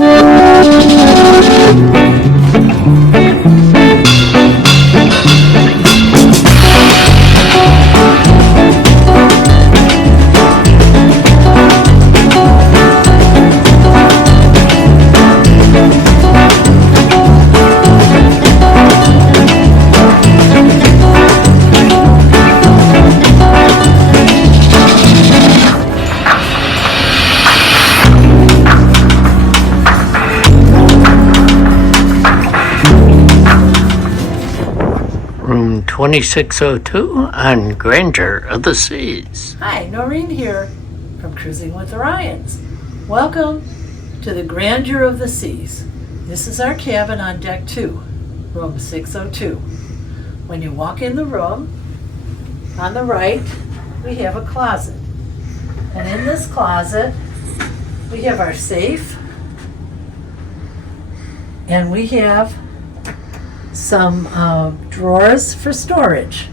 Room 2602 on Grandeur of the Seas. Hi, Noreen here from Cruising with Orions. Welcome to the Grandeur of the Seas. This is our cabin on deck 2, room 602. When you walk in the room, on the right, we have a closet. And in this closet, we have our safe, and we have some drawers for storage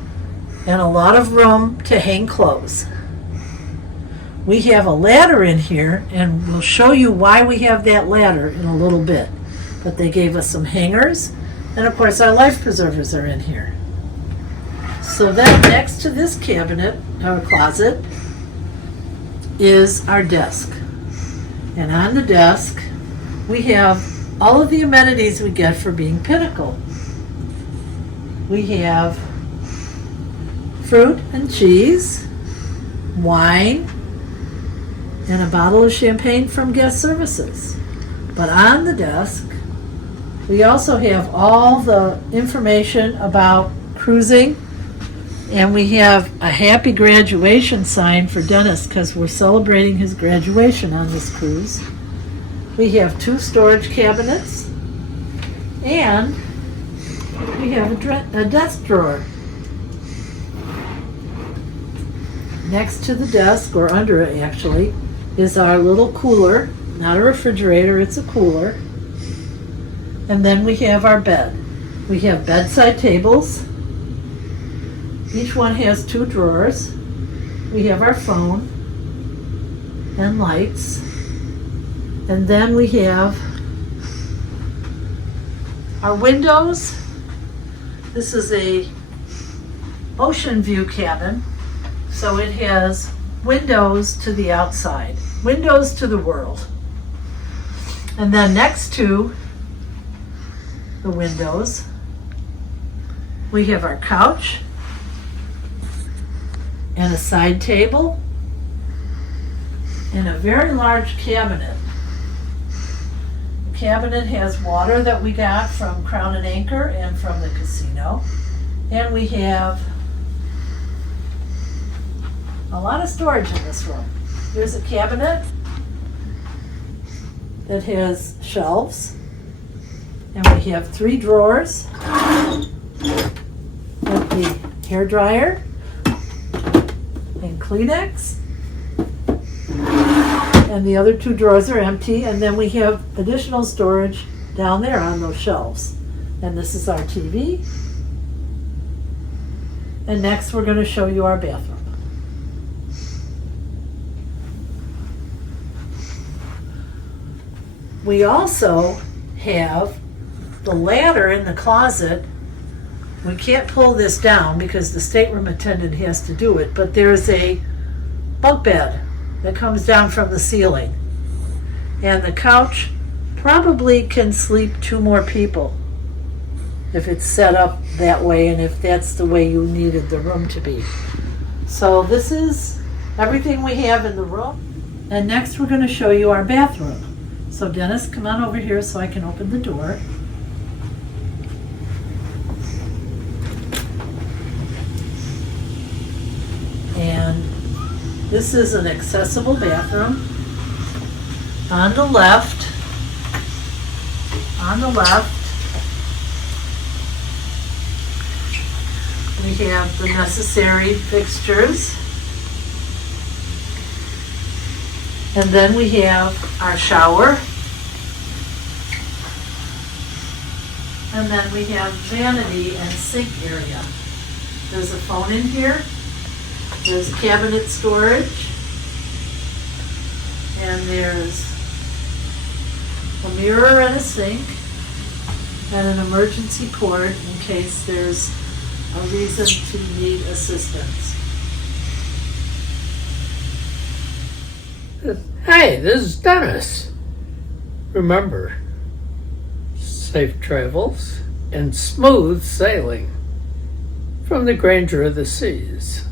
and a lot of room to hang clothes. We have a ladder in here, and we'll show you why we have that ladder in a little bit. But they gave us some hangers, and of course our life preservers are in here. So then next to this cabinet, or closet, is our desk. And on the desk, we have all of the amenities we get for being Pinnacle. We have fruit and cheese, wine, and a bottle of champagne from guest services. But on the desk, we also have all the information about cruising, and we have a happy graduation sign for Dennis because we're celebrating his graduation on this cruise. We have 2 storage cabinets, and we have a desk drawer. Next to the desk, or under it actually, is our little cooler. Not a refrigerator, it's a cooler. And then we have our bed. We have bedside tables. Each one has 2 drawers. We have our phone and lights. And then we have our windows. This is a ocean view cabin, so it has windows to the outside, windows to the world. And then next to the windows, we have our couch and a side table and a very large cabinet. Cabinet has water that we got from Crown and Anchor and from the casino, and we have a lot of storage in this room. Here's a cabinet that has shelves, and we have 3 drawers with the hair dryer and Kleenex. And the other 2 drawers are empty, and then we have additional storage down there on those shelves. And this is our TV. And next we're going to show you our bathroom. We also have the ladder in the closet. We can't pull this down because the stateroom attendant has to do it, but there's a bunk bed that comes down from the ceiling. And the couch probably can sleep 2 more people if it's set up that way and if that's the way you needed the room to be. So this is everything we have in the room. And next we're going to show you our bathroom. So Dennis, come on over here so I can open the door. And this is an accessible bathroom. On the left, we have the necessary fixtures. And then we have our shower. And then we have vanity and sink area. There's a phone in here. There's cabinet storage. And there's a mirror and a sink, and an emergency cord in case there's a reason to need assistance. Hey, this is Dennis. Remember, safe travels and smooth sailing from the Grandeur of the Seas.